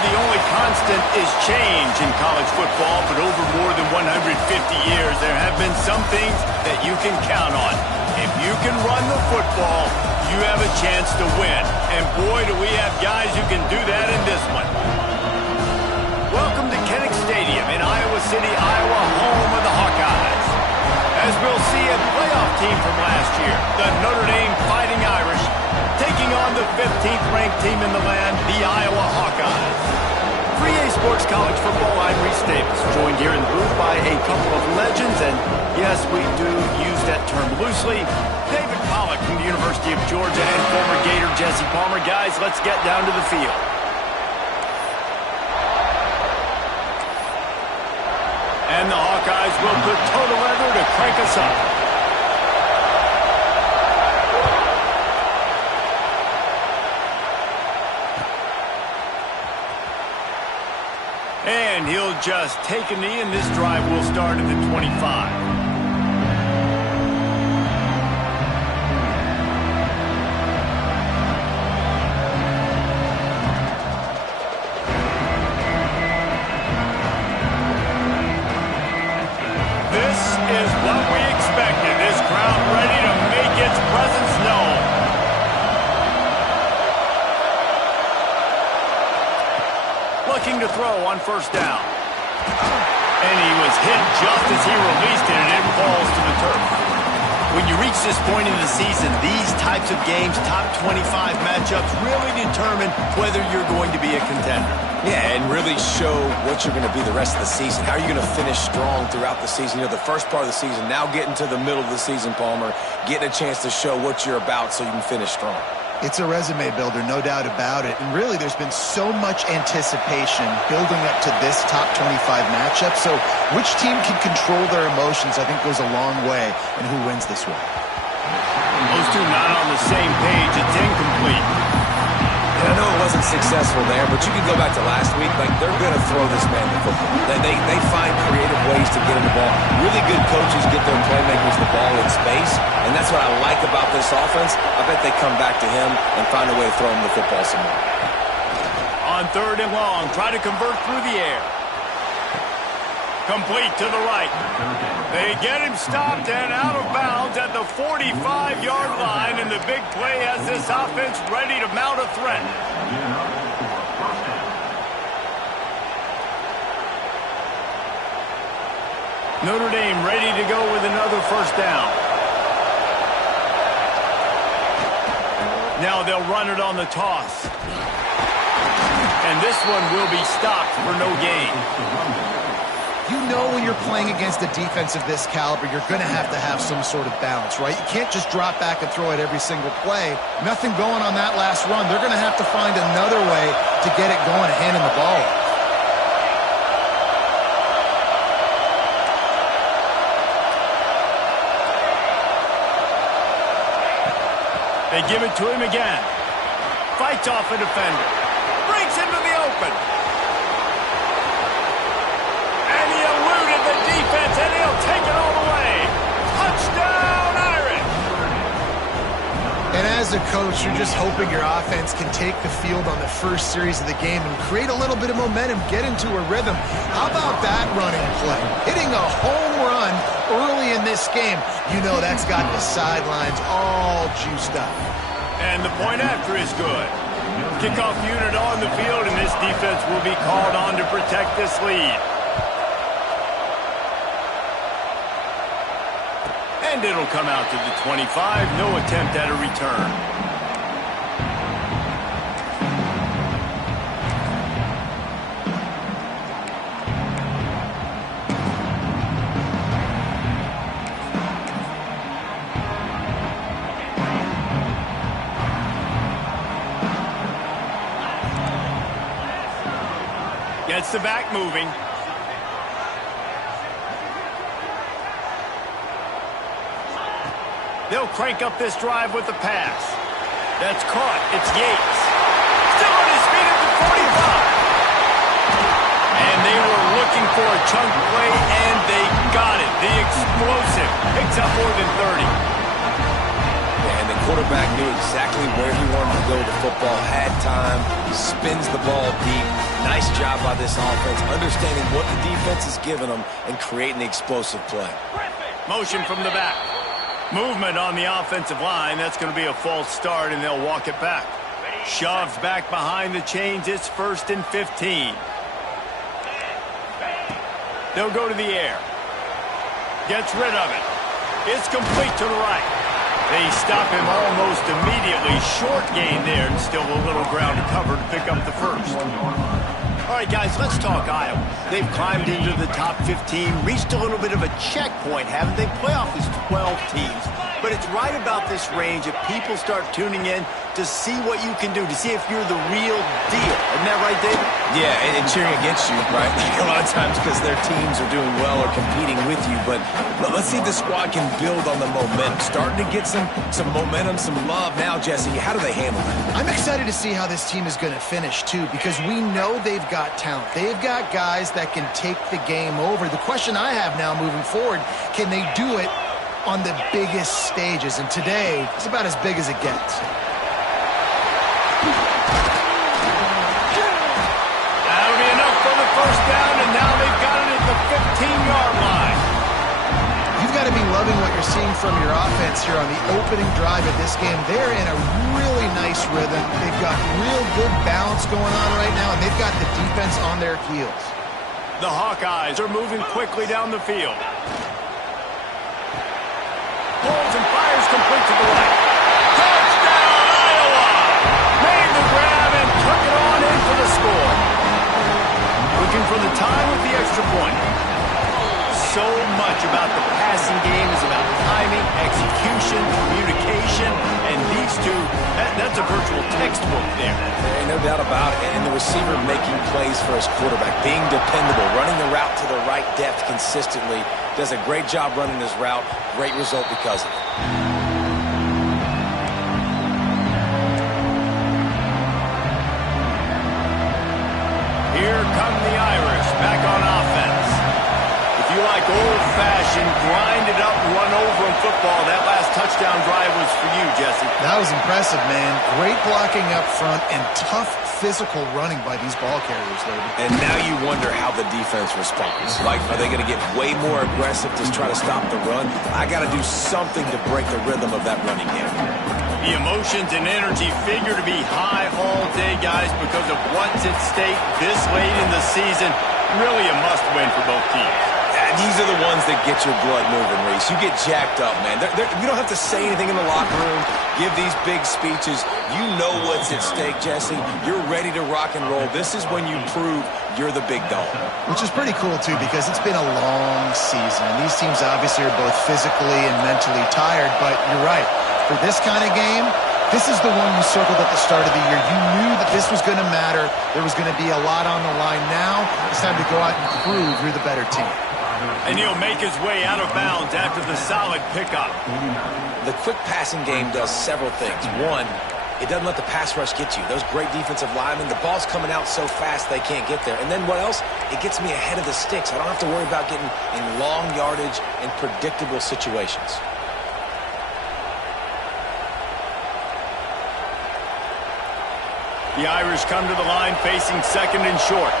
the only constant is change in college football, but over more than 150 years, there have been some things that you can count on. If you can run the football, you have a chance to win. And boy, do we have guys who can do that in this one. Welcome to Kinnick Stadium in Iowa City, Iowa, home of the Hawkeyes. As we'll see a playoff team from last year, the Notre Dame Fighting Irish, taking on the 15th ranked team in the land, the Iowa Hawkeyes. 3A Sports College Football, I'm Reese Davis, joined here in the booth by a couple of legends, and yes, we do use that term loosely. David Pollack from the University of Georgia and former Gator Jesse Palmer. Guys, let's get down to the field. And the Hawkeyes will put toe to leather to crank us up. And he'll just take a knee, and this drive will start at the 25. Looking to throw on first down. And he was hit just as he released it, and it falls to the turf. When you reach this point in the season, these types of games, top 25 matchups, really determine whether you're going to be a contender. Yeah, and really show what you're going to be the rest of the season. How are you going to finish strong throughout the season? You know, the first part of the season, now getting to the middle of the season, Palmer, getting a chance to show what you're about so you can finish strong. It's a resume builder, no doubt about it. And really, there's been so much anticipation building up to this top 25 matchup. So which team can control their emotions, I think, goes a long way in who wins this one. Those two not on the same page. It's incomplete. And I know it wasn't successful there, but you can go back to last week. Like, they're going to throw this man the football. They find creative ways to get him the ball. Really good coaches get their playmakers the ball in space, and that's what I like about this offense. I bet they come back to him and find a way to throw him the football some more. On third and long, try to convert through the air. Complete to the right. They get him stopped and out of bounds at the 45-yard line, and the big play has this offense ready to mount a threat. Notre Dame ready to go with another first down. Now they'll run it on the toss. And this one will be stopped for no gain. You know when you're playing against a defense of this caliber, you're going to have some sort of balance, right? You can't just drop back and throw it every single play. Nothing going on that last run. They're going to have to find another way to get it going and handing the ball off. They give it to him again. Fights off a defender. Breaks into the open. And he eluded the defense, and he'll take it all the way. Touchdown, Irish! And as a coach, you're just hoping your offense can take the field on the first series of the game and create a little bit of momentum, get into a rhythm. How about that running play? Hitting a home run early in this game. You know that's got the sidelines all juiced up. And the point after is good. Kickoff unit on the field, and this defense will be called on to protect this lead. And it'll come out to the 25. No attempt at a return. Gets the back moving. They'll crank up this drive with the pass. That's caught. It's Yates. Still on his feet at the 45. And they were looking for a chunk play, and they got it. The explosive picks up more than 30. And the quarterback knew exactly where he wanted to go with the football, had time, spins the ball deep. Nice job by this offense, understanding what the defense is giving them and creating the explosive play. Motion from the back. Movement on the offensive line. That's going to be a false start, and they'll walk it back. Shoves back behind the chains. It's 1st and 15. They'll go to the air. Gets rid of it. It's complete to the right. They stop him almost immediately. Short gain there, and still a little ground to cover to pick up the first. All right, guys, let's talk Iowa. They've climbed into the top 15, reached a little bit of a checkpoint, haven't they? Playoff is 12 teams. But it's right about this range if people start tuning in to see what you can do, to see if you're the real deal. Isn't that right, David? Yeah, and cheering against you, right? A lot of times because their teams are doing well or competing with you. But let's see if the squad can build on the momentum. Starting to get some momentum, some love now, Jesse. How do they handle that? I'm excited to see how this team is going to finish, too, because we know they've got talent. They've got guys that can take the game over. The question I have now moving forward, can they do it on the biggest stages? And today is about as big as it gets. That'll be enough for the first down, and now they've got it at the 15-yard line. You've got to be loving what you're seeing from your offense here on the opening drive of this game. They're in a really nice rhythm. They've got real good balance going on right now, and they've got the defense on their heels. The Hawkeyes are moving quickly down the field. Pulls and fires complete to the right. Touchdown, Iowa! Made the grab and took it on in for the score. Looking for the time with the extra point. So much about the passing game is about timing, execution, communication, and these two, that's a virtual textbook there. No doubt about it. And the receiver making plays for his quarterback, being dependable, running the route to the right depth consistently. Does a great job running his route. Great result because of it. Here come the Irish back on offense. If you like old-fashioned, grind-it-up, run-over in football, that last touchdown drive was for you, Jesse. That was impressive, man. Great blocking up front and tough physical running by these ball carriers, David. And now you wonder how the defense responds. Like, are they going to get way more aggressive to try to stop the run? I got to do something to break the rhythm of that running game. The emotions and energy figure to be high all day, guys, because of what's at stake this late in the season. Really a must-win for both teams. These are the ones that get your blood moving, Reese. You get jacked up, man. You don't have to say anything in the locker room, give these big speeches. You know what's at stake, Jesse. You're ready to rock and roll. This is when you prove you're the big dog. Which is pretty cool, too, because it's been a long season. And these teams obviously are both physically and mentally tired, but you're right. For this kind of game, this is the one you circled at the start of the year. You knew that this was going to matter. There was going to be a lot on the line. Now it's time to go out and prove you're the better team. And he'll make his way out of bounds after the solid pickup. The quick passing game does several things. One, it doesn't let the pass rush get you. Those great defensive linemen, the ball's coming out so fast they can't get there. And then what else? It gets me ahead of the sticks. I don't have to worry about getting in long yardage and predictable situations. The Irish come to the line facing second and short.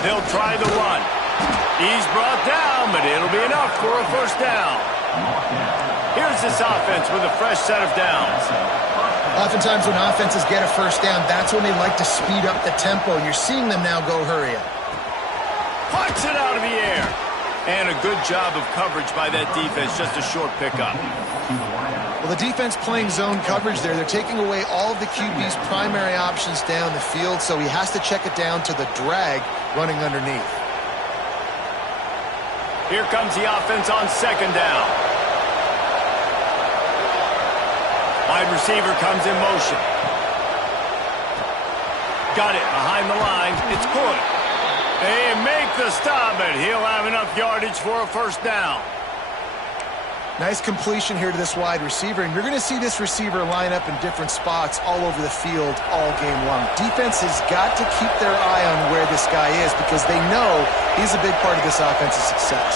They'll try the run. He's brought down, but it'll be enough for a first down. Here's this offense with a fresh set of downs. Oftentimes when offenses get a first down, that's when they like to speed up the tempo. You're seeing them now go hurry up. Puts it out of the air. And a good job of coverage by that defense, just a short pickup. Well, the defense playing zone coverage there. They're taking away all of the QB's primary options down the field, so he has to check it down to the drag running underneath. Here comes the offense on second down. Wide receiver comes in motion. Got it behind the line. It's good. They make the stop, and he'll have enough yardage for a first down. Nice completion here to this wide receiver, and you're going to see this receiver line up in different spots all over the field all game long. Defense has got to keep their eye on where this guy is because they know he's a big part of this offense's success.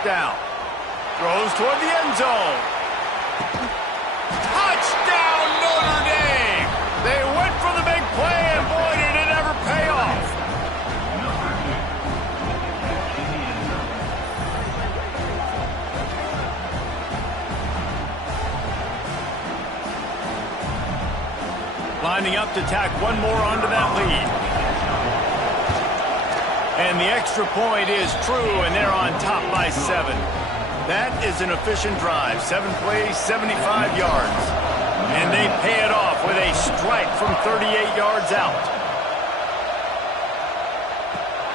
first down. Throws toward the end zone. Touchdown, Notre Dame! They went for the big play, and boy, did it ever pay off. Lining up to tack one more onto that lead. And the extra point is true, and they're on top by 7. That is an efficient drive. 7 plays, 75 yards. And they pay it off with a strike from 38 yards out.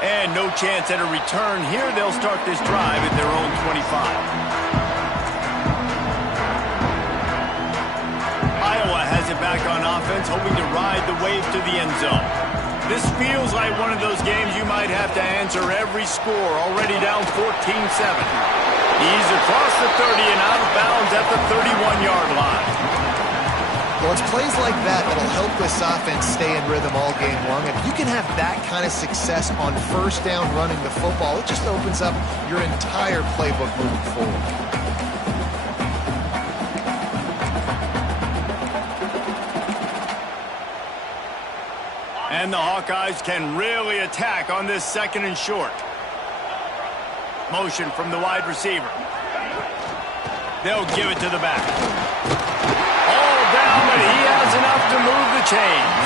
And no chance at a return here. They'll start this drive at their own 25. Iowa has it back on offense, hoping to ride the wave to the end zone. This feels like one of those games you might have to answer every score, already down 14-7. He's across the 30 and out of bounds at the 31-yard line. Well, it's plays like that that'll help this offense stay in rhythm all game long. If you can have that kind of success on first down running the football, it just opens up your entire playbook moving forward. And the Hawkeyes can really attack on this second and short. Motion from the wide receiver. They'll give it to the back. All down, but he has enough to move the chains.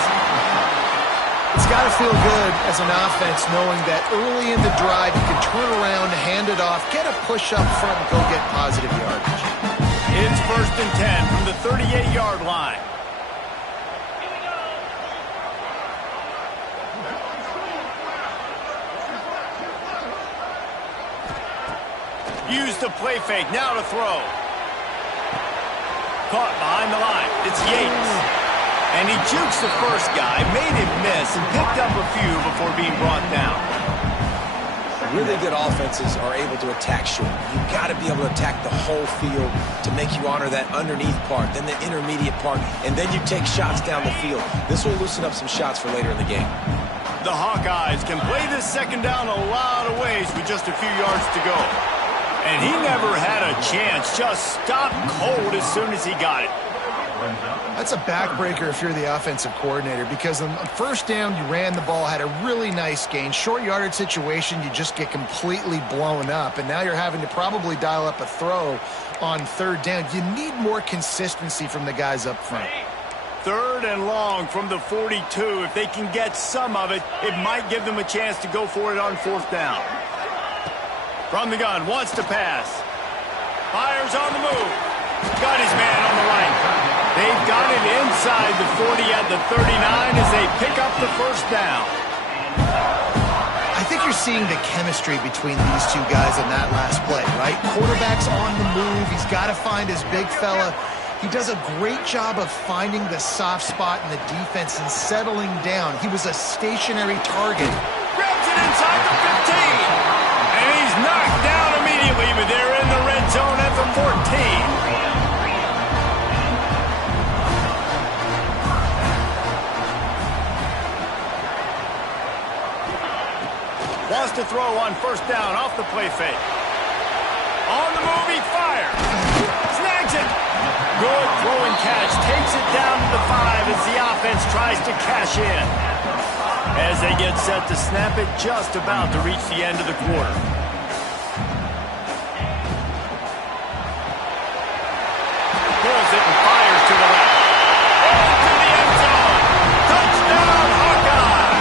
It's got to feel good as an offense knowing that early in the drive you can turn around, hand it off, get a push up front, and go get positive yardage. It's 1st and 10 from the 38-yard line. Use the play fake, now to throw. Caught behind the line, it's Yates. And he jukes the first guy, made him miss, and picked up a few before being brought down. Really good offenses are able to attack short. You've got to be able to attack the whole field to make you honor that underneath part, then the intermediate part, and then you take shots down the field. This will loosen up some shots for later in the game. The Hawkeyes can play this second down a lot of ways with just a few yards to go. And he never had a chance, just stopped cold as soon as he got it. That's a backbreaker if you're the offensive coordinator, because on first down you ran the ball, had a really nice gain. Short yardage situation, you just get completely blown up, and now you're having to probably dial up a throw on third down. You need more consistency from the guys up front. 3rd and long from the 42. If they can get some of it, it might give them a chance to go for it on 4th down. From the gun, wants to pass. Fires on the move. Got his man on the right. They've got it inside the 40 at the 39 as they pick up the first down. I think you're seeing the chemistry between these two guys in that last play, right? Quarterback's on the move. He's got to find his big fella. He does a great job of finding the soft spot in the defense and settling down. He was a stationary target. Grabs it inside the 15. And he's knocked down immediately, but they're in the red zone at the 14. Wants to throw on first down off the play fake. On the move, he fires. Snags it. Good throw and catch. Takes it down to the 5 as the offense tries to cash in. As they get set to snap it, just about to reach the end of the quarter. Pulls it and fires to the left. Into the end zone. Touchdown, Hawkeye!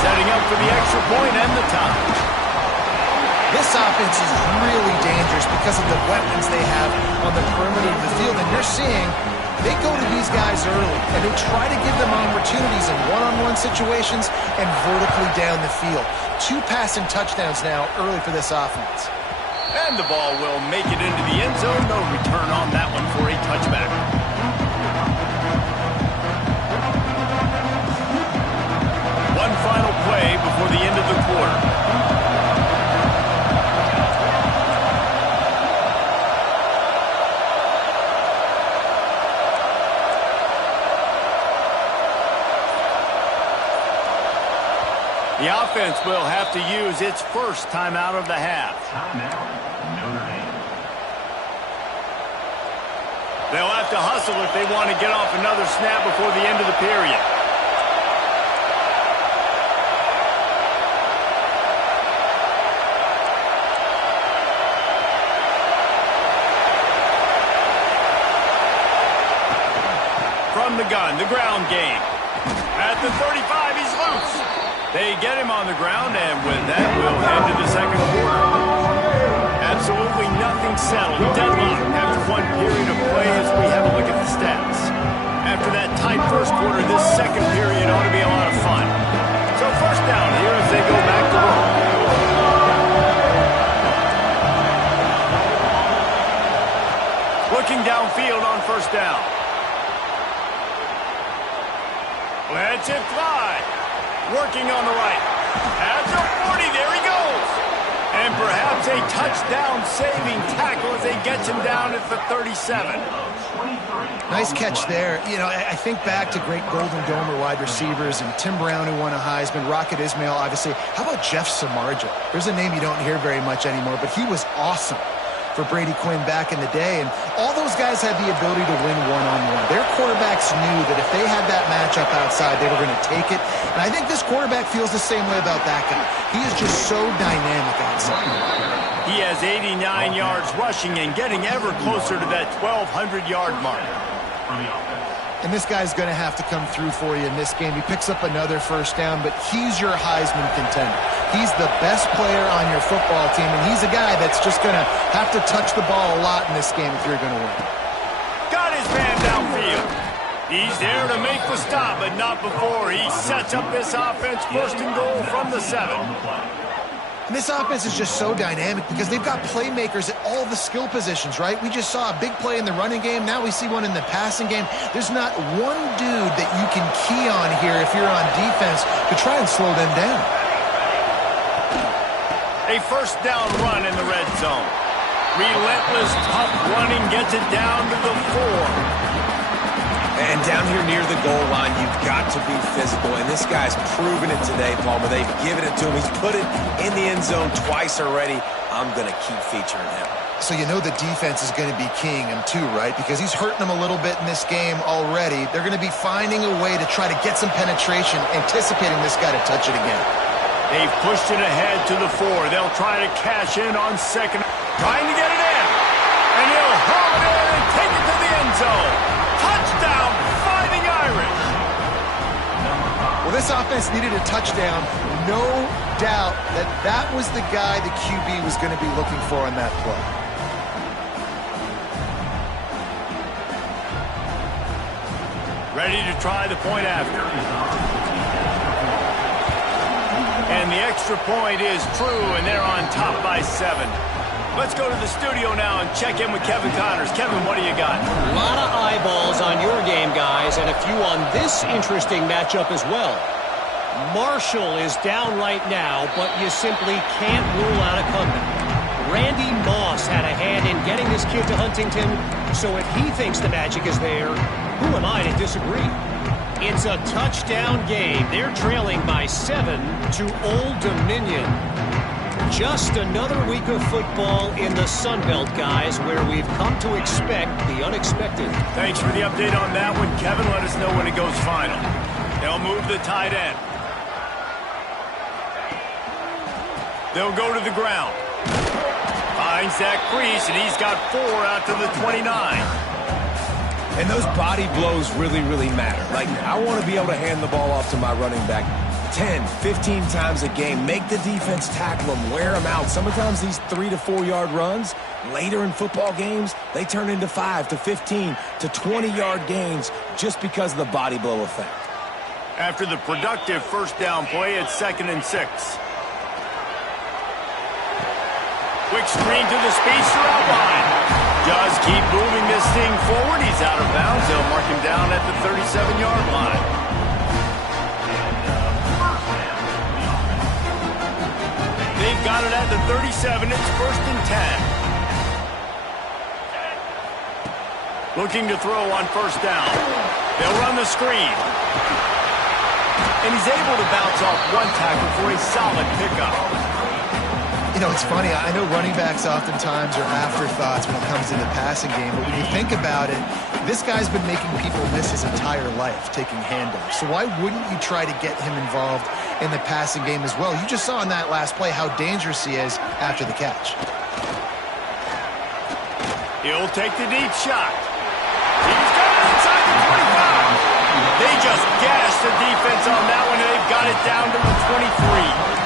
Setting up for the extra point and the tie. This offense is really dangerous because of the weapons they have on the perimeter of the field. And you're seeing they go to these guys early, and they try to give them opportunities in one-on-one situations and vertically down the field. 2 passing touchdowns now early for this offense. And the ball will make it into the end zone. No return on that one for a touchback. One final play before the end of the quarter. The offense will have to use its first timeout of the half. They'll have to hustle if they want to get off another snap before the end of the period. From the gun, the ground game. At the 35, he's loose. They get him on the ground, and with that, we'll head to the second quarter. Absolutely nothing settled. Deadlock after one period of play as we have a look at the stats. After that tight first quarter, this second period ought to be a lot of fun. So first down here as they go back to work. Looking downfield on first down. Lets it fly. Working on the right. At the 40, there he goes. And perhaps a touchdown-saving tackle as they get him down at the 37. Nice catch there. You know, I think back to great Golden Domer wide receivers and Tim Brown, who won a Heisman, Rocket Ismail, obviously. How about Jeff Samardzija? There's a name you don't hear very much anymore, but he was awesome for Brady Quinn back in the day, and all those guys had the ability to win one-on-one. Their quarterbacks knew that if they had that matchup outside, they were going to take it, and I think this quarterback feels the same way about that guy. He is just so dynamic outside. He has 89 yards rushing and getting ever closer to that 1,200-yard mark. And this guy's going to have to come through for you in this game. He picks up another first down, but he's your Heisman contender. He's the best player on your football team, and he's a guy that's just going to have to touch the ball a lot in this game if you're going to win. Got his man downfield. He's there to make the stop, but not before he sets up this offense first and goal from the 7. And this offense is just so dynamic because they've got playmakers at all the skill positions, right? We just saw a big play in the running game. Now we see one in the passing game. There's not one dude that you can key on here if you're on defense to try and slow them down. A first down run in the red zone. Relentless, tough running gets it down to the 4. And down here near the goal line, you've got to be physical. And this guy's proven it today, Palmer. They've given it to him. He's put it in the end zone twice already. I'm going to keep featuring him. So you know the defense is going to be keying him too, right? Because he's hurting them a little bit in this game already. They're going to be finding a way to try to get some penetration, anticipating this guy to touch it again. They've pushed it ahead to the 4. They'll try to cash in on second. Trying to get it in. And he'll haul it in and take it to the end zone. Touchdown, Fighting Irish. Well, this offense needed a touchdown. No doubt that that was the guy the QB was going to be looking for on that play. Ready to try the point after. And the extra point is true, and they're on top by 7. Let's go to the studio now and check in with Kevin Connors. Kevin, what do you got? A lot of eyeballs on your game, guys, and a few on this interesting matchup as well. Marshall is down right now, but you simply can't rule out a comeback. Randy Moss had a hand in getting this kid to Huntington, so if he thinks the magic is there, who am I to disagree? It's a touchdown game. They're trailing by 7 to Old Dominion. Just another week of football in the Sun Belt, guys, where we've come to expect the unexpected. Thanks for the update on that one, Kevin. Let us know when it goes final. They'll move the tight end. They'll go to the ground. Finds that crease, and he's got 4 out to the 29. And those body blows really, really matter. Like, I want to be able to hand the ball off to my running back 10, 15 times a game. Make the defense tackle them, wear them out. Sometimes these 3 to 4 yard runs, later in football games, they turn into 5 to 15 to 20 yard gains just because of the body blow effect. After the productive first down play, it's 2nd and 6. Quick screen to the speedster out wide. Does keep moving this thing forward. He's out of bounds. They'll mark him down at the 37-yard line. They've got it at the 37. It's 1st and 10. Looking to throw on first down. They'll run the screen. And he's able to bounce off one tackle for a solid pickup. You know, it's funny. I know running backs oftentimes are afterthoughts when it comes to the passing game, but when you think about it, this guy's been making people miss his entire life taking handoffs. So why wouldn't you try to get him involved in the passing game as well? You just saw in that last play how dangerous he is after the catch. He'll take the deep shot. He's got it inside the 25. They just gashed the defense on that one, and they've got it down to the 23.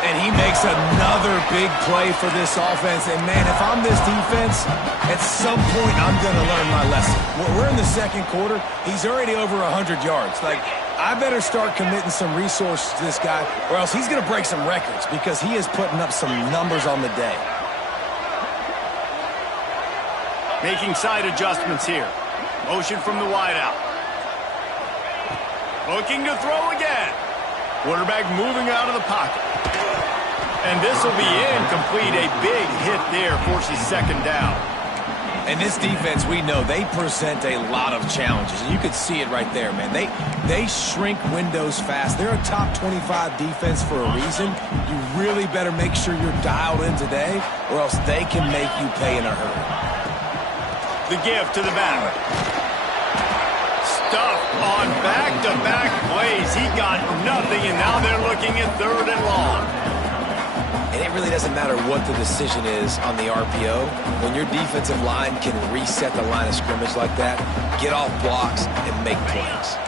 And he makes another big play for this offense. And, man, if I'm this defense, at some point I'm going to learn my lesson. We're in the second quarter. He's already over 100 yards. Like, I better start committing some resources to this guy, or else he's going to break some records because he is putting up some numbers on the day. Making side adjustments here. Motion from the wideout. Looking to throw again. Quarterback moving out of the pocket. And this will be incomplete. A big hit there forces second down. And this defense, we know, they present a lot of challenges. And you could see it right there, man. They shrink windows fast. They're a top 25 defense for a reason. You really better make sure you're dialed in today, or else they can make you pay in a hurry. The give to the back. Stuffed on back-to-back plays. He got nothing, and now they're looking at 3rd and long. And it really doesn't matter what the decision is on the RPO. When your defensive line can reset the line of scrimmage like that, get off blocks and make plays.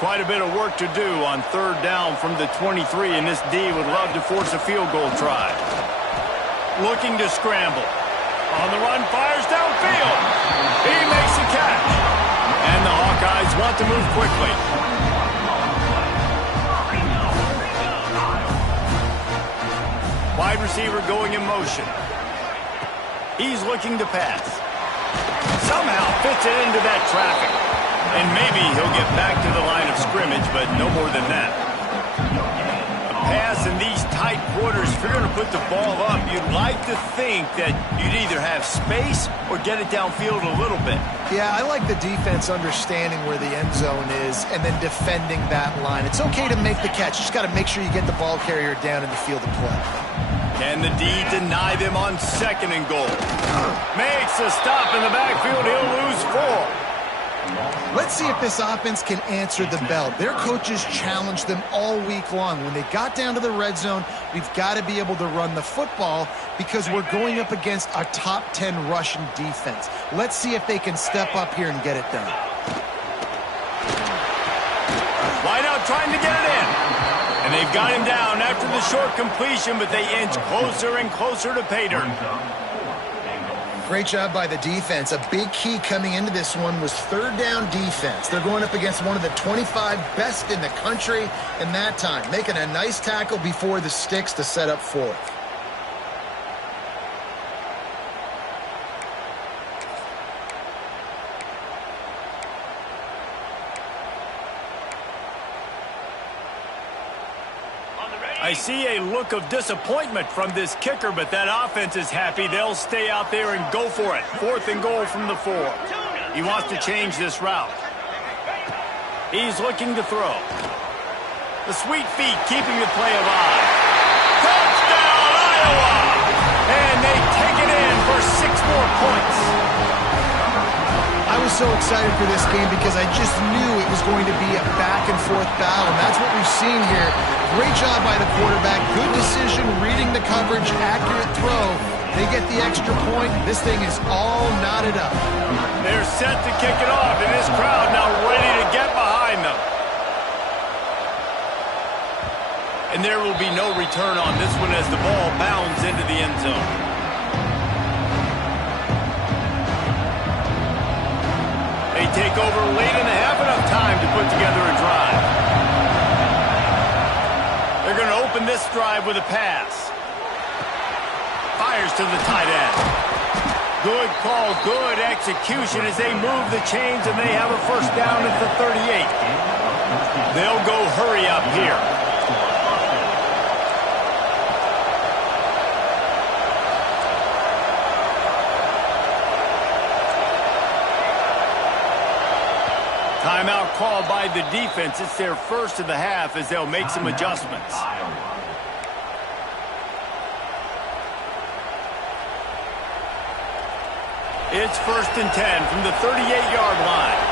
Quite a bit of work to do on 3rd down from the 23, and this D would love to force a field goal try. Looking to scramble. On the run, fires downfield. He makes the catch. And the Hawkeyes want to move quickly. Wide receiver going in motion. He's looking to pass. Somehow fits it into that traffic. And maybe he'll get back to the line of scrimmage, but no more than that. A pass in these tight quarters, if you're going to put the ball up, you'd like to think that you'd either have space or get it downfield a little bit. Yeah, I like the defense understanding where the end zone is and then defending that line. It's okay to make the catch. You just got to make sure you get the ball carrier down in the field of play. Can the D deny them on 2nd and goal? Makes a stop in the backfield. He'll lose 4. Let's see if this offense can answer the bell. Their coaches challenged them all week long. When they got down to the red zone, we've got to be able to run the football because we're going up against a top 10 Russian defense. Let's see if they can step up here and get it done. Wide out trying to get it in. And they've got him down after the short completion, but they inch closer and closer to pay dirt. Great job by the defense. A big key coming into this one was 3rd down defense. They're going up against one of the 25 best in the country in that time, making a nice tackle before the sticks to set up 4th. I see a look of disappointment from this kicker, but that offense is happy. They'll stay out there and go for it. 4th and goal from the 4. He wants to change this route. He's looking to throw. The sweet feet keeping the play alive. Touchdown, Iowa! And they take it in for 6 more points. I was so excited for this game because I just knew it was going to be a back-and-forth battle, and that's what we've seen here. Great job by the quarterback. Good decision, reading the coverage, accurate throw. They get the extra point. This thing is all knotted up. They're set to kick it off, and this crowd now ready to get behind them. And there will be no return on this one as the ball bounds into the end zone. They take over late and have enough time to put together a drive. They're going to open this drive with a pass. Fires to the tight end. Good call, good execution as they move the chains and they have a 1st down at the 38. They'll go hurry up here. Timeout called by the defense. It's their first of the half as they'll make some adjustments. It's 1st and 10 from the 38-yard line.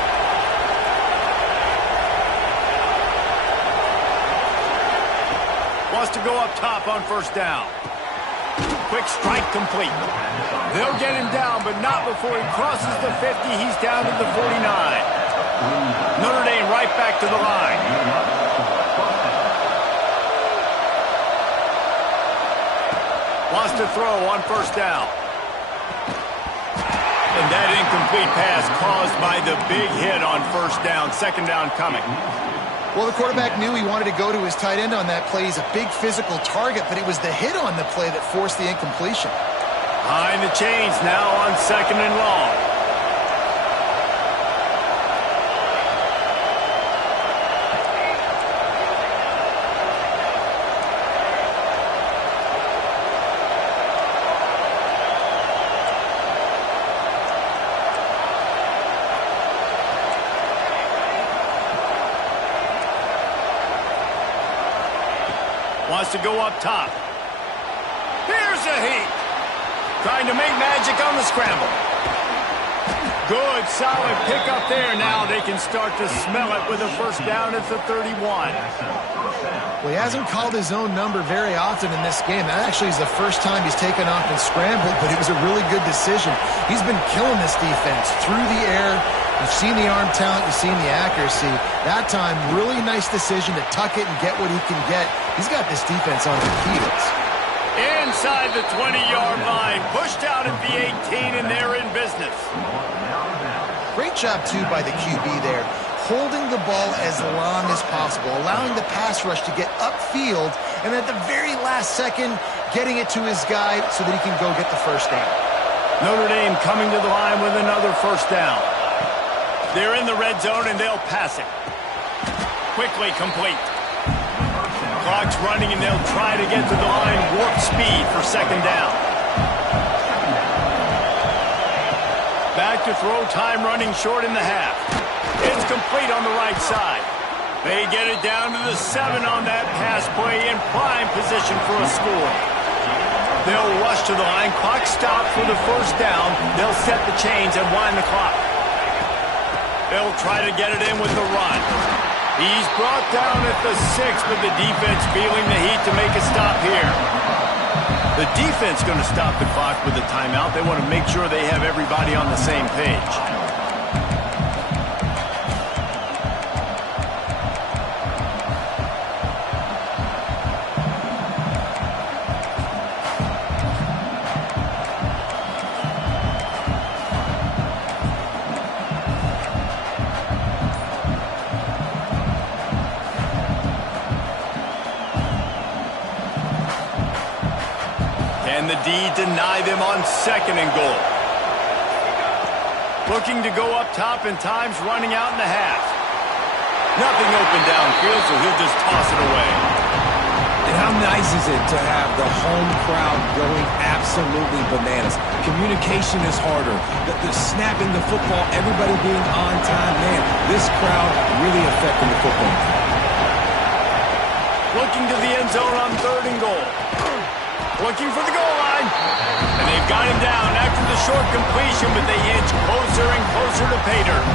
Wants to go up top on 1st down. Quick strike complete. They'll get him down, but not before he crosses the 50. He's down to the 49. Notre Dame right back to the line. Wants to throw on 1st down. And that incomplete pass caused by the big hit on 1st down. 2nd down coming. Well, the quarterback knew he wanted to go to his tight end on that play. He's a big physical target, but it was the hit on the play that forced the incompletion. Behind the chains now on 2nd and long. Wants to go up top. Here's a heat. Trying to make magic on the scramble. Good, solid pickup there. Now they can start to smell it with a 1st down at the 31. Well, he hasn't called his own number very often in this game. That actually is the first time he's taken off and scrambled, but it was a really good decision. He's been killing this defense through the air. You've seen the arm talent, you've seen the accuracy. That time, really nice decision to tuck it and get what he can get. He's got this defense on their heels. Inside the 20-yard line, pushed out at the 18, and they're in business. Great job, too, by the QB there, holding the ball as long as possible, allowing the pass rush to get upfield, and at the very last second, getting it to his guy so that he can go get the 1st down. Notre Dame coming to the line with another 1st down. They're in the red zone, and they'll pass it. Quickly complete. Clock's running, and they'll try to get to the line. Warp speed for 2nd down. Back to throw time, running short in the half. It's complete on the right side. They get it down to the 7 on that pass play in prime position for a score. They'll rush to the line. Clock stopped for the 1st down. They'll set the chains and wind the clock. They'll try to get it in with the run. He's brought down at the 6, but the defense feeling the heat to make a stop here. The defense going to stop the clock with a timeout. They want to make sure they have everybody on the same page. And the D deny them on 2nd and goal. Looking to go up top, and time's running out in the half. Nothing open downfield, so he'll just toss it away. And how nice is it to have the home crowd going absolutely bananas? Communication is harder. The snapping the football, everybody being on time. Man, this crowd really affecting the football. Looking to the end zone on 3rd and goal. Looking for the goal line. And they've got him down after the short completion, but they inch closer and closer to pay dirt.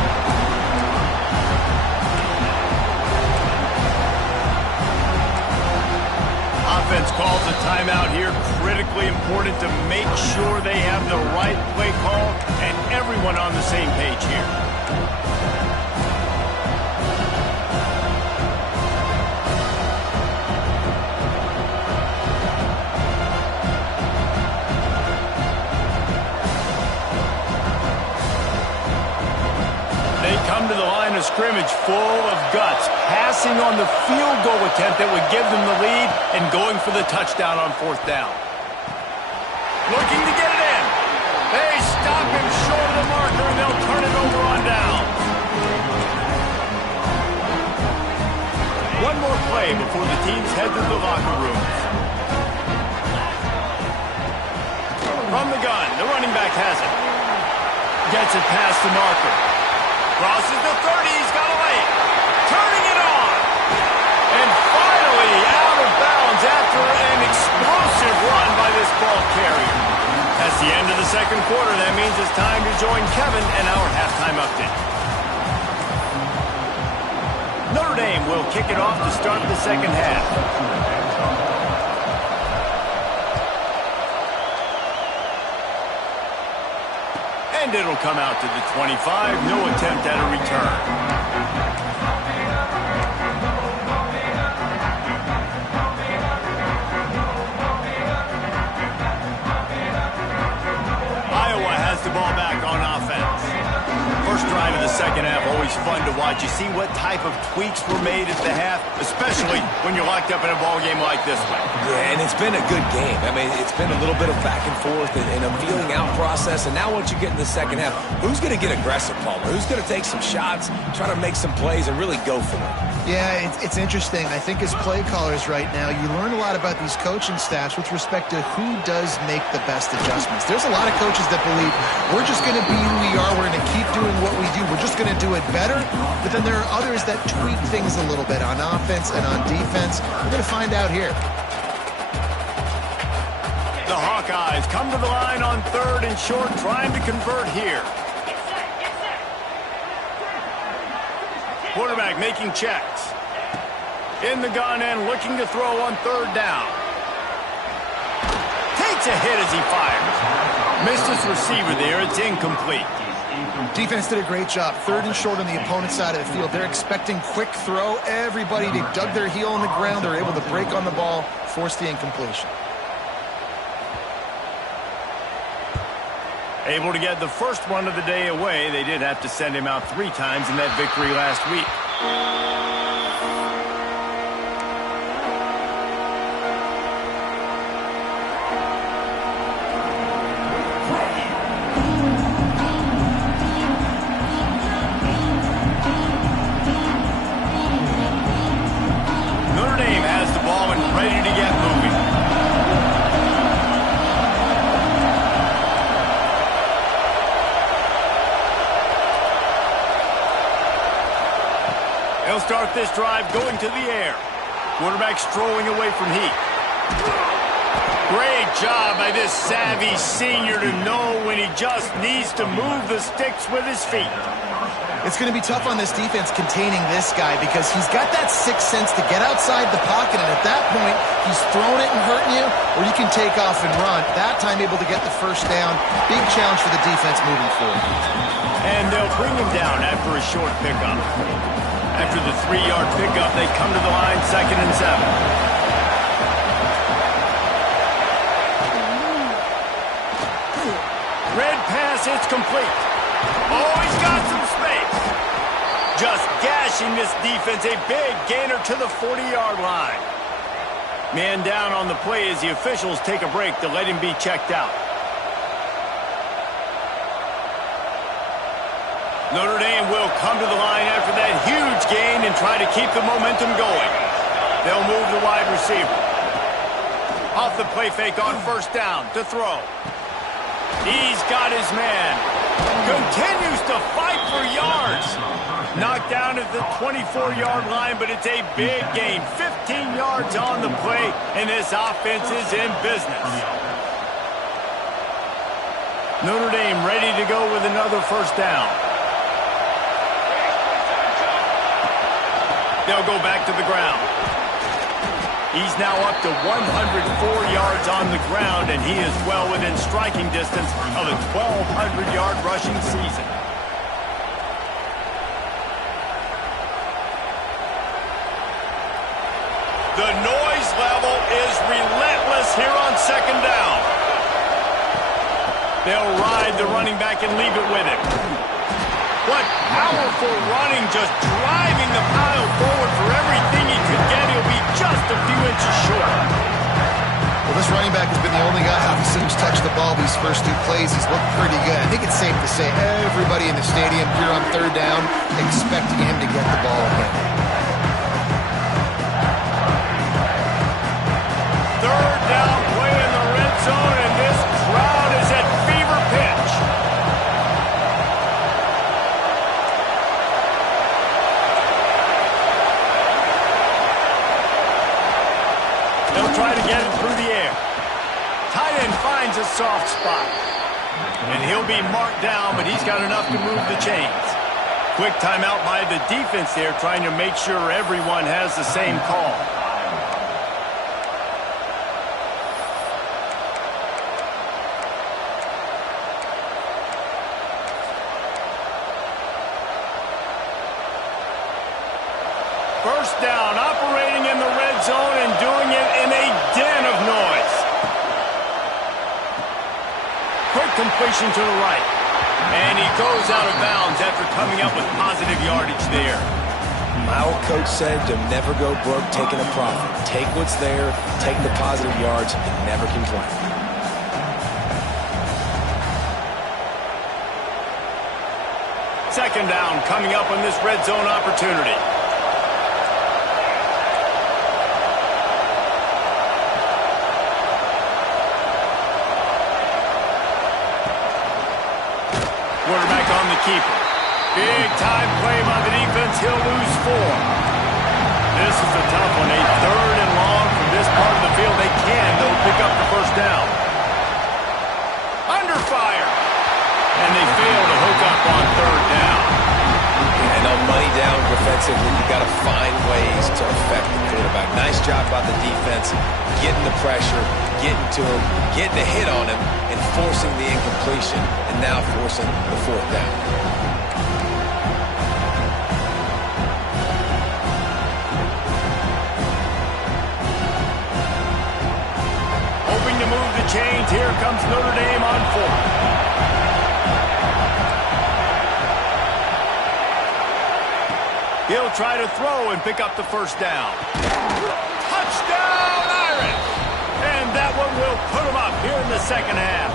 Offense calls a timeout here. Critically important to make sure they have the right play call and everyone on the same page here. Come to the line of scrimmage full of guts, passing on the field goal attempt that would give them the lead and going for the touchdown on 4th down. Looking to get it in. They stop him short of the marker, and they'll turn it over on down. One more play before the teams head to the locker rooms. From the gun, the running back has it. Gets it past the marker. Crosses the 30, he's got a Impressive run by this ball carrier. That's the end of the second quarter. That means it's time to join Kevin and our halftime update. Notre Dame will kick it off to start the second half. And it'll come out to the 25. No attempt at a return. The ball back on offense. First drive of the second half, always fun to watch. You see what type of tweaks were made at the half, especially when you're locked up in a ball game like this one. Yeah, and it's been a good game. I mean, it's been a little bit of back and forth and a feeling out process. And now once you get in the second half, who's going to get aggressive, Palmer? Who's going to take some shots, try to make some plays, and really go for it? Yeah, it's interesting. I think as play callers right now, you learn a lot about these coaching staffs with respect to who does make the best adjustments. There's a lot of coaches that believe we're just going to be who we are. We're going to keep doing what we do. We're just going to do it better. But then there are others that tweak things a little bit on offense and on defense. We're going to find out here. The Hawkeyes come to the line on 3rd and short, trying to convert here. Quarterback making checks. In the gun and looking to throw on 3rd down. Takes a hit as he fires. Missed his receiver there. It's incomplete. Defense did a great job. 3rd and short on the opponent's side of the field. They're expecting quick throw. Everybody, they dug their heel on the ground. They're able to break on the ball, force the incompletion. Able to get the first one of the day away. They did have to send him out 3 times in that victory last week. Notre Dame has the ball and ready to get moving. They'll start this drive going to the air. Quarterback strolling away from heat. Great job by this savvy senior to know when he just needs to move the sticks with his feet. It's going to be tough on this defense containing this guy because he's got that sixth sense to get outside the pocket, and at that point, he's throwing it and hurting you, or you can take off and run. That time able to get the first down. Big challenge for the defense moving forward. And they'll bring him down after a short pickup. After the 3-yard pickup, they come to the line, 2nd and 7. Red pass, it's complete. Oh, he's got some space. Just gashing this defense, a big gainer to the 40-yard line. Man down on the play as the officials take a break to let him be checked out. Notre Dame will come to the line after that huge gain and try to keep the momentum going. They'll move the wide receiver. Off the play fake on 1st down to throw. He's got his man. Continues to fight for yards. Knocked down at the 24-yard line, but it's a big gain. 15 yards on the play, and this offense is in business. Notre Dame ready to go with another 1st down. They'll go back to the ground. He's now up to 104 yards on the ground, and he is well within striking distance of a 1,200-yard rushing season. The noise level is relentless here on 2nd down. They'll ride the running back and leave it with him. What powerful running, just driving the pile forward for everything he could get. He'll be just a few inches short. Well, this running back has been the only guy obviously who's touched the ball these first 2 plays. He's looked pretty good. I think it's safe to say everybody in the stadium here on 3rd down expecting him to get the ball again. 3rd down play in the red zone, and this crowd is at fever pitch. They'll try to get it through the air. soft spot. And he'll be marked down, but he's got enough to move the chains. Quick timeout by the defense there, trying to make sure everyone has the same call. First down, operating in the red zone and doing it in a den of noise. Quick completion to the right. And he goes out of bounds after coming up with positive yardage there. My old coach said to never go broke taking a profit. Take what's there, take the positive yards, and never complain. Second down coming up on this red zone opportunity. Quarterback on the keeper. Big time play by the defense. He'll lose 4. This is a tough one. A third and long from this part of the field. They can, though, pick up the first down. Under fire. And they fail to hook up on third down. And no money down defensively. You got to find ways to affect the quarterback. Nice job by the defense, getting the pressure, getting to him, getting a hit on him, and forcing the incompletion, and now forcing the fourth down. Hoping to move the chains. Here comes Notre Dame on 4th. He'll try to throw and pick up the first down. Touchdown, Irish! And that one will put him up here in the second half.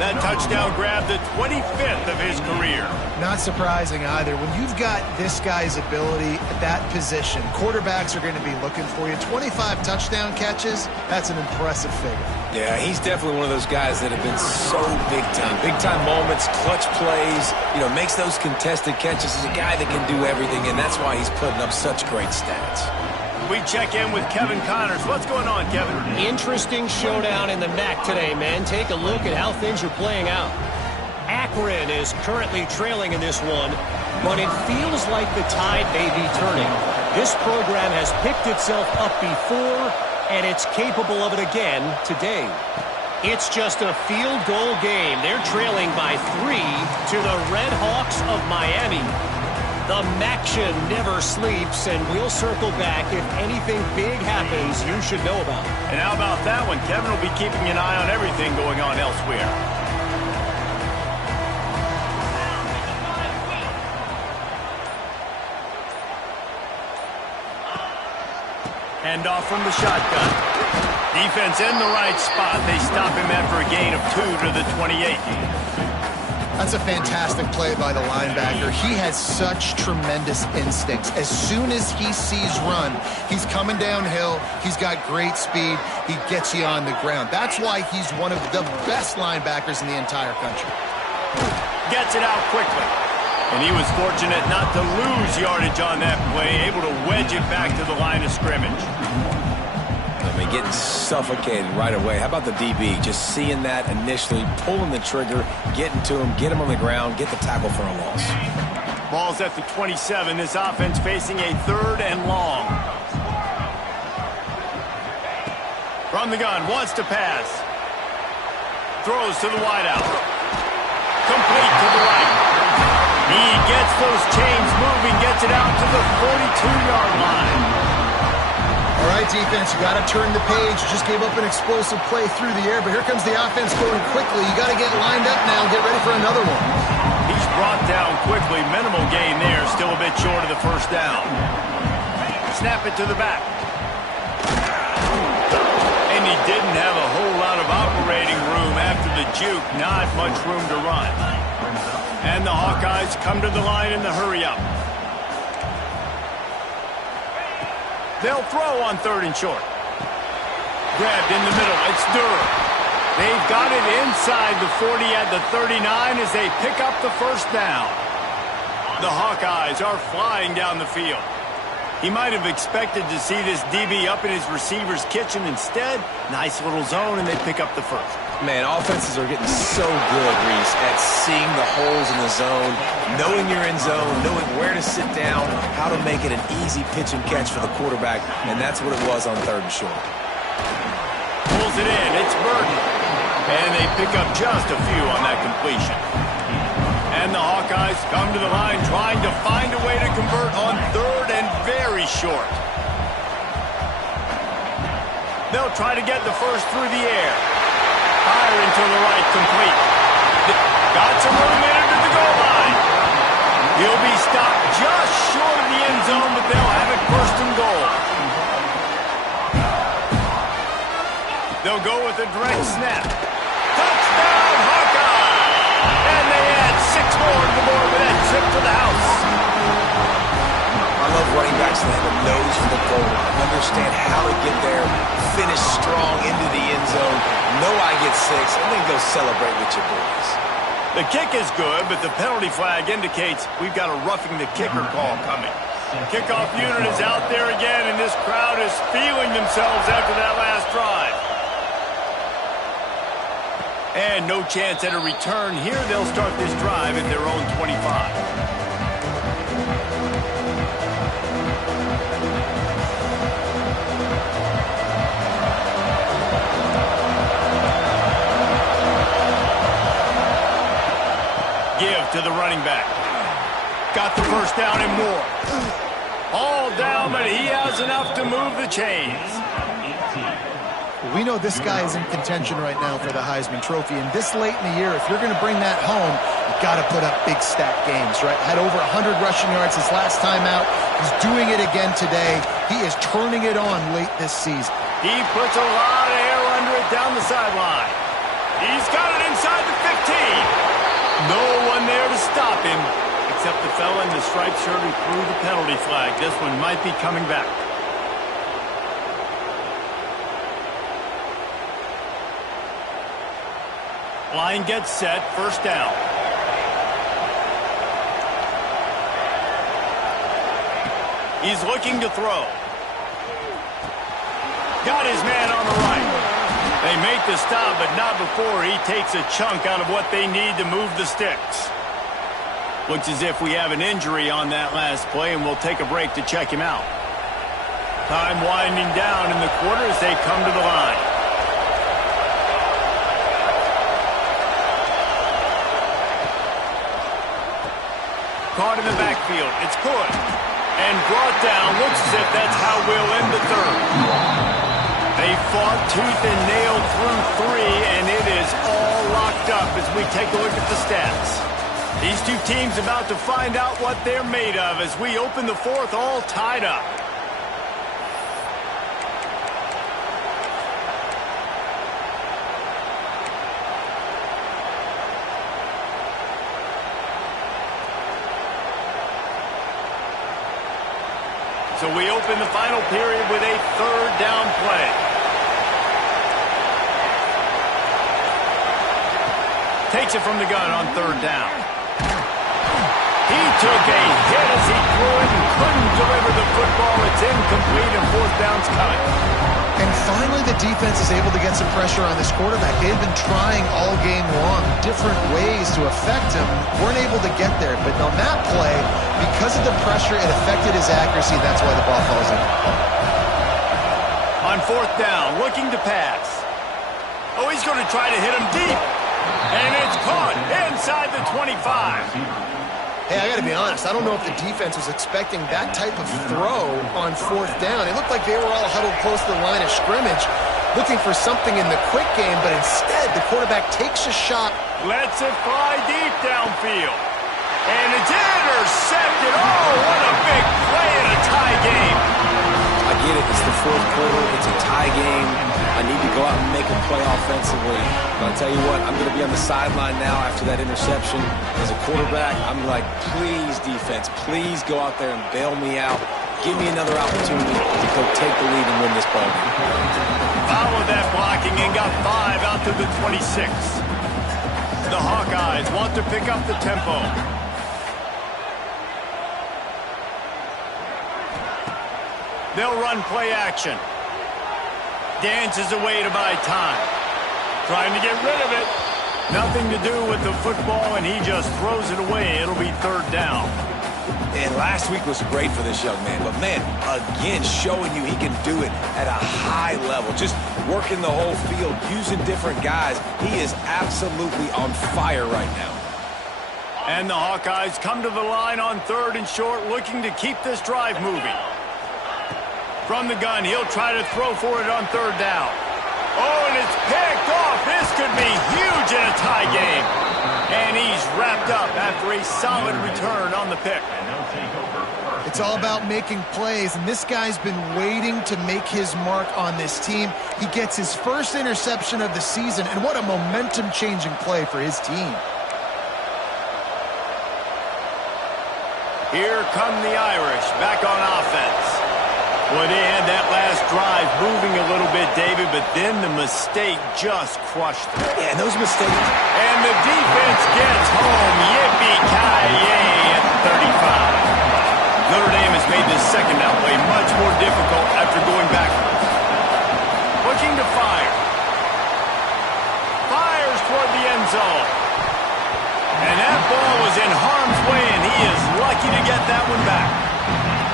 That touchdown grabbed the 25th of his career. Not surprising either. When you've got this guy's ability at that position, quarterbacks are going to be looking for you. 25 touchdown catches, that's an impressive figure. Yeah, he's definitely one of those guys that have been so big time. Big time moments, clutch plays, makes those contested catches. He's a guy that can do everything, and that's why he's putting up such great stats. We check in with Kevin Connors. What's going on, Kevin? Interesting showdown in the MAC today, man. Take a look at how things are playing out. Akron is currently trailing in this one, but it feels like the tide may be turning. This program has picked itself up before, and it's capable of it again today. It's just a field goal game. They're trailing by 3 to the Red Hawks of Miami. The MACtion never sleeps, and we'll circle back if anything big happens you should know about. And how about that one? Kevin will be keeping an eye on everything going on elsewhere. Hand off from the shotgun. Defense in the right spot. They stop him after a gain of 2 to the 28. That's a fantastic play by the linebacker. He has such tremendous instincts. As soon as he sees run, he's coming downhill. He's got great speed. He gets you on the ground. That's why he's one of the best linebackers in the entire country. Gets it out quickly. And he was fortunate not to lose yardage on that play, able to wedge it back to the line of scrimmage. Getting suffocated right away. How about the DB? Just seeing that initially, pulling the trigger, getting to him, get him on the ground, get the tackle for a loss. Ball's at the 27. This offense facing a 3rd and long. From the gun, wants to pass. Throws to the wideout. Complete to the right. He gets those chains moving, gets it out to the 42-yard line. All right, defense, you got to turn the page. You just gave up an explosive play through the air, but here comes the offense going quickly. You got to get lined up now and get ready for another one. He's brought down quickly. Minimal gain there. Still a bit short of the first down. Snap it to the back. And he didn't have a whole lot of operating room after the juke. Not much room to run. And the Hawkeyes come to the line in the hurry-up. They'll throw on 3rd and short. Grabbed in the middle. It's Durham. They've got it inside the 40 at the 39 as they pick up the first down. The Hawkeyes are flying down the field. He might have expected to see this DB up in his receiver's kitchen. Instead, nice little zone, and they pick up the first. Man, offenses are getting so good, Reese, at seeing the holes in the zone, knowing you're in zone, knowing where to sit down, how to make it an easy pitch and catch for the quarterback, and that's what it was on 3rd and short. Pulls it in. It's Burton. And they pick up just a few on that completion. And the Hawkeyes come to the line trying to find a way to convert on 3rd and very short. They'll try to get the first through the air. Fire into the right, complete. Got some room in into the goal line. He'll be stopped just short of the end zone, but they'll have it 1st and goal. They'll go with a direct snap. Touchdown, Hawkeye! And they add 6 more to the board with that trip to the house. I love running backs that have a nose for the goal, understand how to get there, finish strong into the end zone, know I get 6, and then go celebrate with your boys. The kick is good, but the penalty flag indicates we've got a roughing the kicker call coming. Kickoff unit is out there again, and this crowd is feeling themselves after that last drive. And no chance at a return here. They'll start this drive at their own 25. Give to the running back. Got the first down and more. All down, but he has enough to move the chains. We know this guy is in contention right now for the Heisman Trophy, and this late in the year, if you're going to bring that home, you've got to put up big stat games, right? Had over 100 rushing yards his last time out. He's doing it again today. He is turning it on late this season. He puts a lot of air under it down the sideline. He's got it inside the 15. No one there to stop him, except the fella in the striped shirt who threw the penalty flag. This one might be coming back. Line gets set, 1st down. He's looking to throw. Got his man on the right. They make the stop, but not before he takes a chunk out of what they need to move the sticks. Looks as if we have an injury on that last play, and we'll take a break to check him out. Time winding down in the quarter as they come to the line. Caught in the backfield. It's good. And brought down. Looks as if that's how we'll end the 3rd. They fought tooth and nail through 3, and it is all locked up as we take a look at the stats. These two teams about to find out what they're made of as we open the 4th all tied up. So we open the final period with a 3rd down play. Takes it from the gun on 3rd down. He took a hit as he threw it and couldn't deliver the football. It's incomplete and 4th down's coming. And finally, the defense is able to get some pressure on this quarterback. They've been trying all game long different ways to affect him. Weren't able to get there. But on that play, because of the pressure, it affected his accuracy. That's why the ball falls in. On 4th down, looking to pass. Oh, he's going to try to hit him deep. And it's caught inside the 25. Hey, I got to be honest. I don't know if the defense was expecting that type of throw on 4th down. It looked like they were all huddled close to the line of scrimmage, looking for something in the quick game, but instead the quarterback takes a shot. Lets it fly deep downfield. And it's intercepted. Oh, what a big play in a tie game. I get it. It's the 4th quarter. It's a tie game. I need to go out and make a play offensively. But I'll tell you what, I'm going to be on the sideline now after that interception. As a quarterback, I'm like, please, defense, please go out there and bail me out. Give me another opportunity to go take the lead and win this ball game. Followed that blocking and got 5 out to the 26. The Hawkeyes want to pick up the tempo. They'll run play action. Dances away to buy time. Trying to get rid of it. Nothing to do with the football, and he just throws it away. It'll be third down. And last week was great for this young man. But, man, again, showing you he can do it at a high level. Just working the whole field, using different guys. He is absolutely on fire right now. And the Hawkeyes come to the line on third and short, looking to keep this drive moving. From the gun, he'll try to throw for it on third down. Oh, and it's picked off. This could be huge in a tie game. And he's wrapped up after a solid return on the pick. It's all about making plays, and this guy's been waiting to make his mark on this team. He gets his first interception of the season, and what a momentum-changing play for his team. Here come the Irish back on offense. Well, they had that last drive moving a little bit, David, but then the mistake just crushed them. Yeah, and those mistakes. And the defense gets home. Yippee-ki-yay at 35. Notre Dame has made this second down play much more difficult after going backwards. Looking to fire. Fires toward the end zone. And that ball was in harm's way, and he is lucky to get that one back.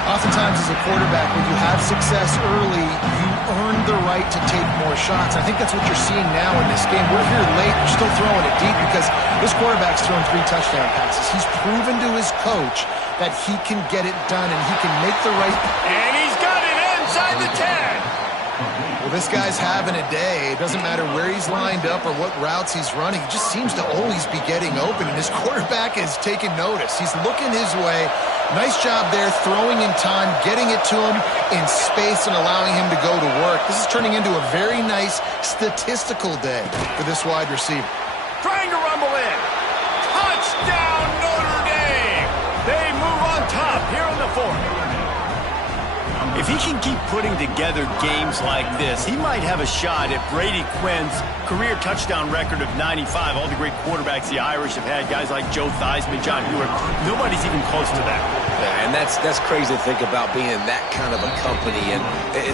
Oftentimes as a quarterback, when you have success early, you earn the right to take more shots. I think that's what you're seeing now in this game. We're here late, we're still throwing it deep because this quarterback's thrown 3 touchdown passes. He's proven to his coach that he can get it done and he can make the right... And he's got it inside the 10. Well, this guy's having a day. It doesn't matter where he's lined up or what routes he's running. He just seems to always be getting open, and his quarterback is taking notice. He's looking his way. Nice job there, throwing in time, getting it to him in space and allowing him to go to work. This is turning into a very nice statistical day for this wide receiver. Trying to rumble in. Touchdown, Notre Dame! They move on top here in the fourth. If he can keep putting together games like this, he might have a shot at Brady Quinn's career touchdown record of 95. All the great quarterbacks the Irish have had, guys like Joe Theismann, John Hewitt, nobody's even close to that. Yeah, and that's crazy to think about being in that kind of a company. And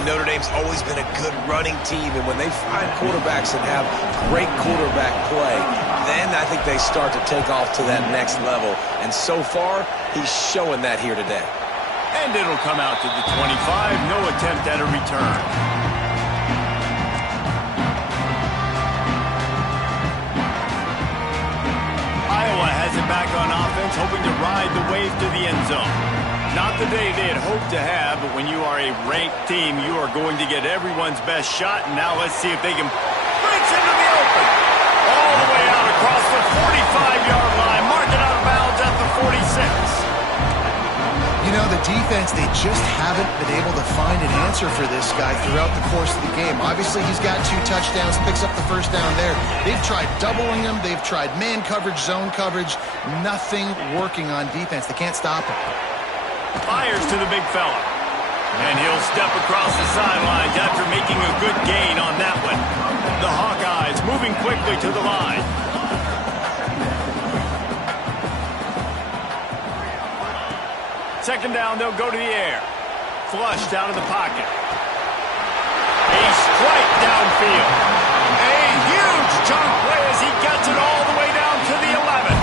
Notre Dame's always been a good running team. And when they find quarterbacks and have great quarterback play, then I think they start to take off to that next level. And so far, he's showing that here today. And it'll come out to the 25. No attempt at a return. Iowa has it back on offense, hoping to ride the wave to the end zone. Not the day they had hoped to have, but when you are a ranked team, you are going to get everyone's best shot. And now let's see if they can blitz into the open. All the way out across the 45-yard line. Mark it out of bounds at the 46. You know, the defense, they just haven't been able to find an answer for this guy throughout the course of the game. Obviously, he's got 2 touchdowns, picks up the first down there. They've tried doubling him. They've tried man coverage, zone coverage. Nothing working on defense. They can't stop him. Fires to the big fella. And he'll step across the sidelines after making a good gain on that one. The Hawkeyes moving quickly to the line. Second down, they'll go to the air. Flushed out of the pocket. A strike downfield. A huge chunk play as he gets it all the way down to the 11.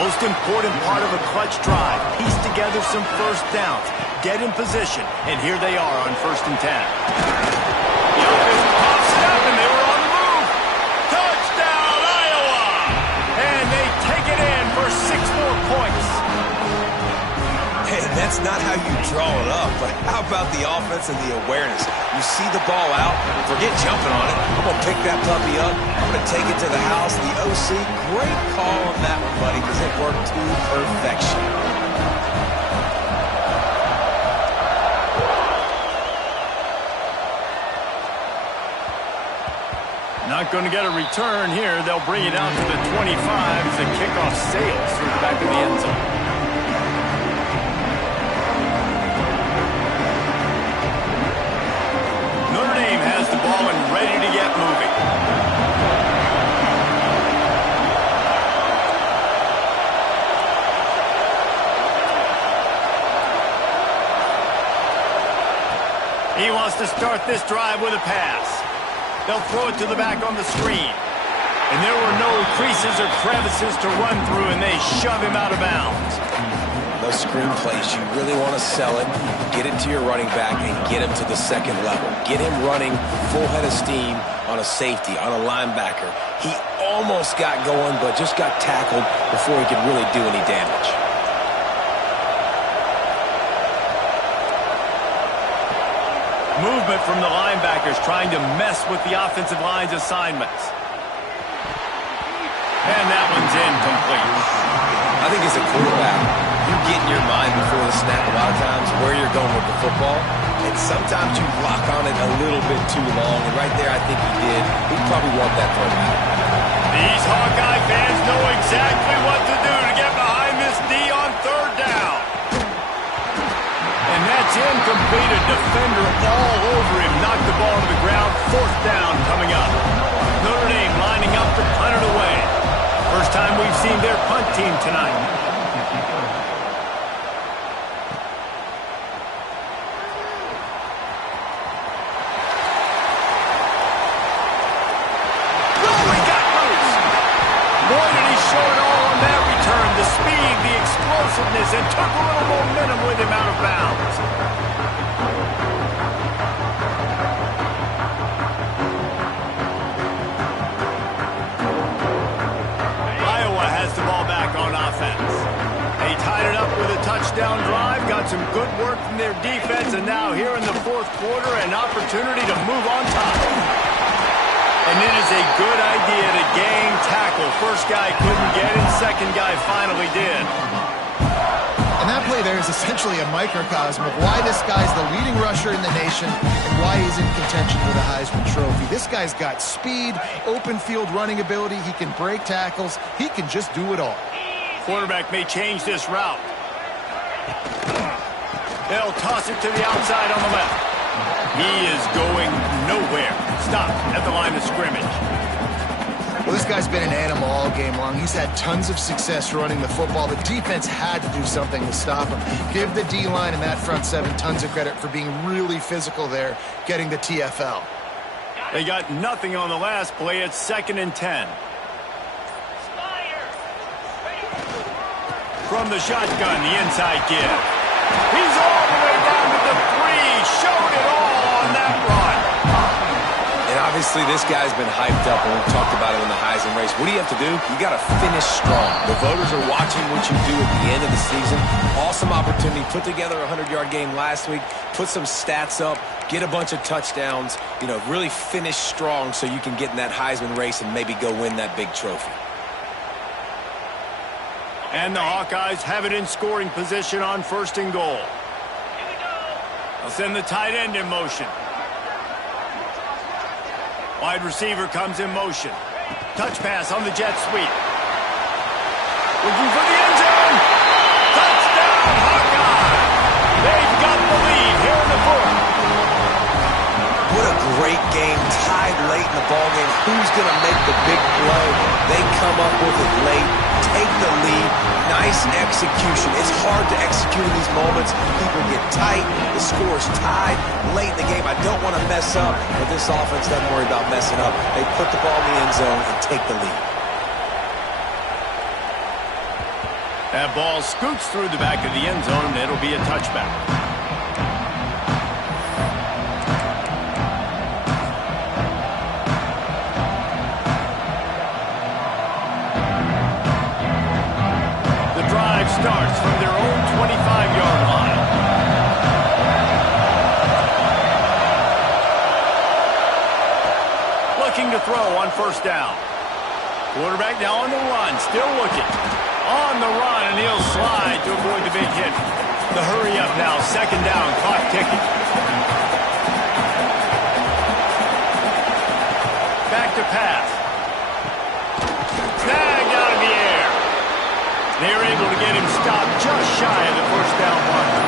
Most important part of a clutch drive. Piece together some first downs. Get in position. And here they are on 1st and 10. The offense pops it up and they were on the move. Touchdown, Iowa! And they take it in for 6 more points. Hey, that's not how you draw it up, but how about the offense and the awareness? You see the ball out, forget jumping on it. I'm going to pick that puppy up. I'm going to take it to the house. The OC, great call on that one, buddy, because it worked to perfection. Not going to get a return here. They'll bring it out to the 25 as the kickoff sails through the back of the end zone. Notre Dame has the ball and ready to get moving. He wants to start this drive with a pass. They'll throw it to the back on the screen. And there were no creases or crevices to run through, and they shove him out of bounds. Those screen plays, you really want to sell it, get it to your running back, and get him to the second level. Get him running full head of steam on a safety, on a linebacker. He almost got going, but just got tackled before he could really do any damage. Movement from the linebackers trying to mess with the offensive line's assignments. And that one's incomplete. I think as a quarterback, you get in your mind before the snap a lot of times where you're going with the football, and sometimes you lock on it a little bit too long, and right there I think he did. He probably want that throw back. These Hawkeye fans know exactly what to do to get behind this D on third down. And that's incomplete. A defender all over him. Knocked the ball to the ground. Fourth down coming up. Notre Dame lining up to punt it away. First time we've seen their punt team tonight. Oh, he got loose. Boy, did he show it all on that return. The speed, the explosiveness, and took a little momentum with him out of bounds. The ball back on offense. They tied it up with a touchdown drive, got some good work from their defense, and now here in the fourth quarter, an opportunity to move on top. And it is a good idea to gang tackle. First guy couldn't get it, second guy finally did. And that play there is essentially a microcosm of why this guy's the leading rusher in the nation and why he's in contention for the Heisman Trophy. This guy's got speed, open field running ability. He can break tackles. He can just do it all. Quarterback may change this route. They'll toss it to the outside on the left. He is going nowhere. Stop at the line of scrimmage. Well, this guy's been an animal all game long. He's had tons of success running the football. The defense had to do something to stop him. Give the D-line and that front seven tons of credit for being really physical there, getting the TFL. They got nothing on the last play. It's 2nd and 10. From the shotgun, the inside give. He's all the way down to the 3. Showed it all on that run. And obviously this guy's been hyped up, and we've talked about it in the Heisman race. What do you have to do? You got to finish strong. The voters are watching what you do at the end of the season. Awesome opportunity. Put together a 100-yard game last week. Put some stats up. Get a bunch of touchdowns. You know, really finish strong so you can get in that Heisman race and maybe go win that big trophy. And the Hawkeyes have it in scoring position on 1st and goal. They'll send the tight end in motion. Wide receiver comes in motion. Touch pass on the jet sweep. Looking for the end zone. Touchdown, Hawkeye. They've got the lead here in the fourth. What a great game, tied late in the ballgame. Who's going to make the big play? They come up with it late, take the lead. Nice execution. It's hard to execute in these moments. People get tight. The score's tied late in the game. I don't want to mess up, but this offense doesn't worry about messing up. They put the ball in the end zone and take the lead. That ball scoots through the back of the end zone, and it'll be a touchback. Starts from their own 25-yard line. Looking to throw on 1st down. Quarterback now on the run, still looking. On the run, and he'll slide to avoid the big hit. The hurry up now, 2nd down, clock ticking. Back to pass. Snagged out of the air. They're able to get him stopped just shy of the 1st down marker.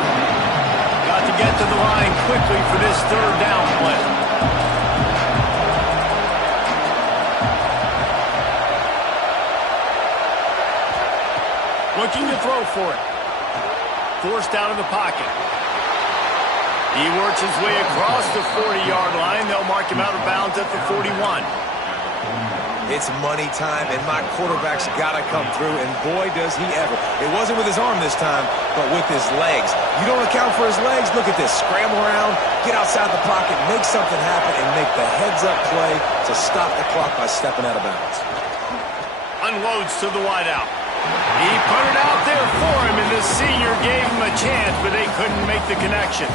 Got to get to the line quickly for this 3rd down play. Looking to throw for it. Forced out of the pocket. He works his way across the 40-yard line. They'll mark him out of bounds at the 41. It's money time, and my quarterback's got to come through, and boy, does he ever. It wasn't with his arm this time, but with his legs. You don't account for his legs? Look at this. Scramble around, get outside the pocket, make something happen, and make the heads-up play to stop the clock by stepping out of bounds. Unloads to the wideout. He put it out there for him, and the senior gave him a chance, but they couldn't make the connection.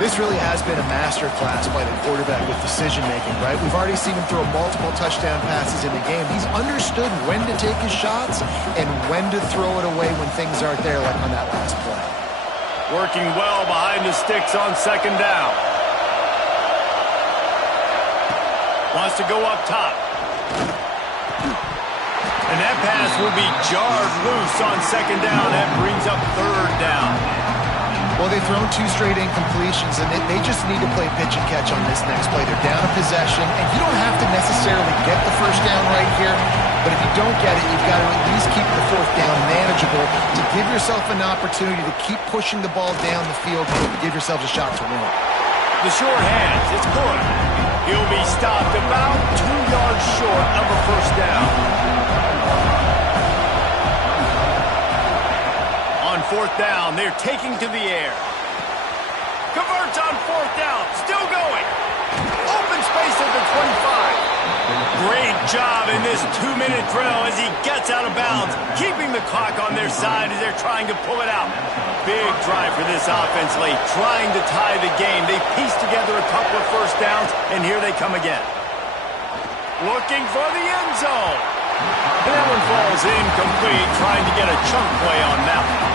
This really has been a master class by the quarterback with decision-making, right? We've already seen him throw multiple touchdown passes in the game. He's understood when to take his shots and when to throw it away when things aren't there, like on that last play. Working well behind the sticks on second down. Wants to go up top. And that pass will be jarred loose on second down. That brings up third down. Well, they've thrown 2 straight incompletions, and they just need to play pitch and catch on this next play. They're down a possession, and you don't have to necessarily get the first down right here, but if you don't get it, you've got to at least keep the 4th down manageable to give yourself an opportunity to keep pushing the ball down the field and give yourselves a shot to win. The short hands, it's good. He'll be stopped about 2 yards short of a first down. On 4th down, they're taking to the air. Converts on 4th down, still going. Open space at the 25. Great job in this 2-minute drill as he gets out of bounds, keeping the clock on their side as they're trying to pull it out. Big drive for this offense late, trying to tie the game. They pieced together a couple of first downs, and here they come again. Looking for the end zone. And that one falls incomplete, trying to get a chunk play on that one.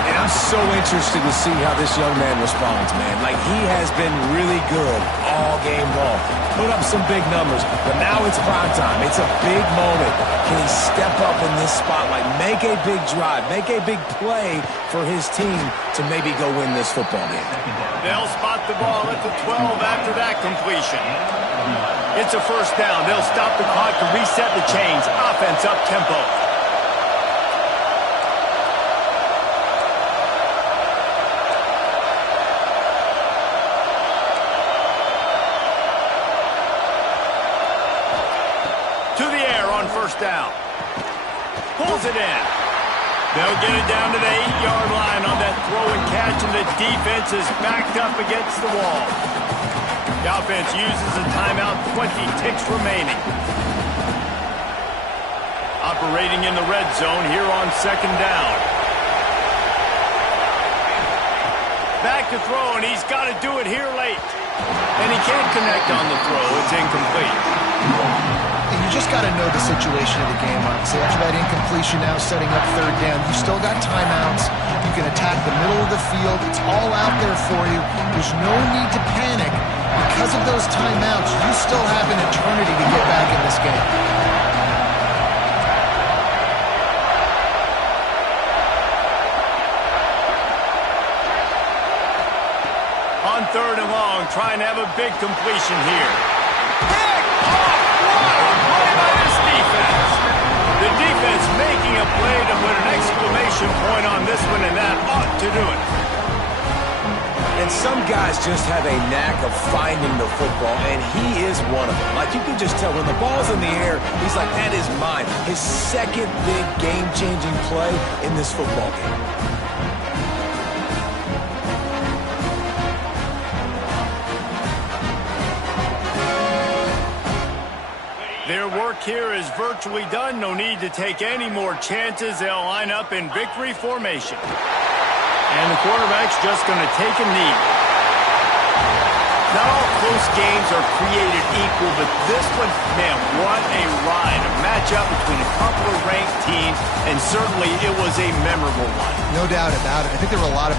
And I'm so interested to see how this young man responds, man. Like, he has been really good all game long. Put up some big numbers, but now it's prime time. It's a big moment. Can he step up in this spotlight, make a big drive, make a big play for his team to maybe go win this football game? They'll spot the ball at the 12 after that completion. It's a first down. They'll stop the clock to reset the chains. Offense up tempo. To the air on first down. Pulls it in. They'll get it down to the 8-yard line on that throw and catch, and the defense is backed up against the wall. The offense uses a timeout, 20 ticks remaining. Operating in the red zone here on second down. Back to throw, and he's got to do it here late. And he can't connect on the throw. It's incomplete. And you just got to know the situation of the game, honestly. After that incompletion now setting up third down, you still got timeouts. You can attack the middle of the field. It's all out there for you. There's no need to panic. Because of those timeouts, you still have an eternity to get back in this game. On third and long, trying to have a big completion here. Pick off! What a play by this defense! The defense making a play to put an exclamation point on this one, and that ought to do it. And some guys just have a knack of finding the football, and he is one of them. Like, you can just tell when the ball's in the air, he's like, that is mine. His second big game-changing play in this football game. Their work here is virtually done. No need to take any more chances. They'll line up in victory formation. And the quarterback's just going to take a knee. Not all close games are created equal, but this one, man, what a ride. A matchup between a couple of ranked teams, and certainly it was a memorable one. No doubt about it. I think there were a lot of